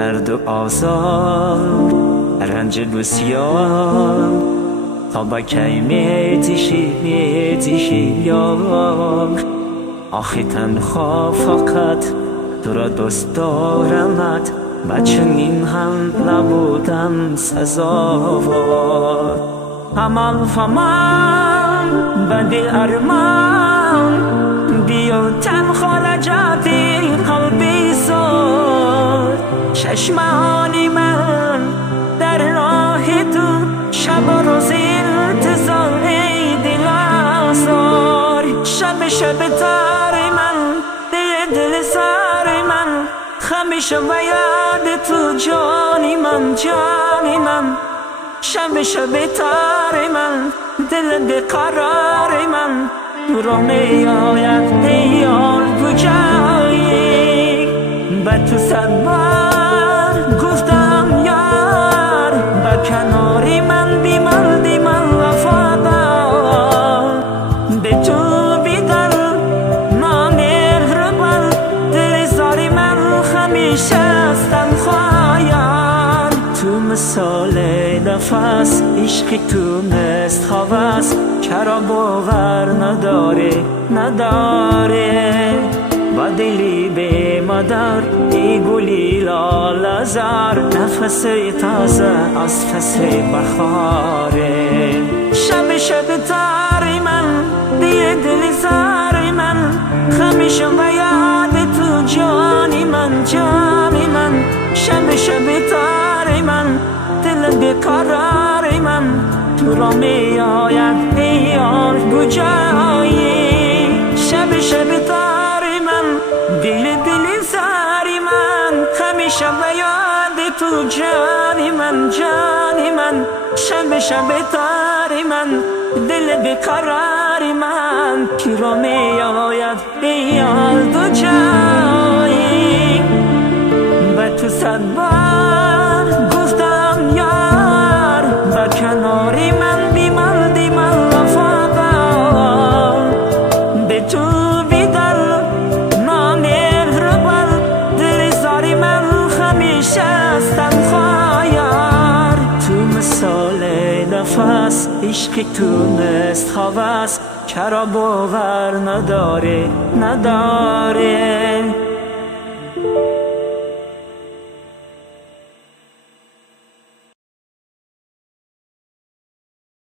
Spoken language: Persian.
درد و آزار رنج بسیار تا با کی میتیشی یار آخی تنها فقط تو را دوست دارمت بچنین هم نبودم سزاوار عمل فمن بدی ارمان بیا تنها لجاتی قلبی سار چشمانی من در راه تو شب و روز انتظار دل آزار شب تار من دل سار من همیشه و یاد تو جانی من شب تار من دل بیقرار من رو می آید دیار کجایی به تو صد بار گفتم یار به کناری من بیمال وفادار به تو بیدل نامهربان دل زاری من همیشه است تنها تو مثال نفس عشق تو مثل هوس چرا باور نداره با دلی به مادر ای گلی لال زار نفس تازه از فصل بخاره شب تاری من دیه دل زاری من همیشه و یاد تو جانی من شب تاری من دل بیقرار من تو را می آید دیار کجایی شب تار من دل ساری من همیشه و یاد تو جانی من شب تار من دل بیقرار من تو را می آید دیار کجایی به تو صد بار گفتم یار با کناری من بیمال وفادار به تو بیدل نامهربان دل زاری من همیشه است تنها یار تو مثال نفس عشق تو مثل هوس چرا باور نداره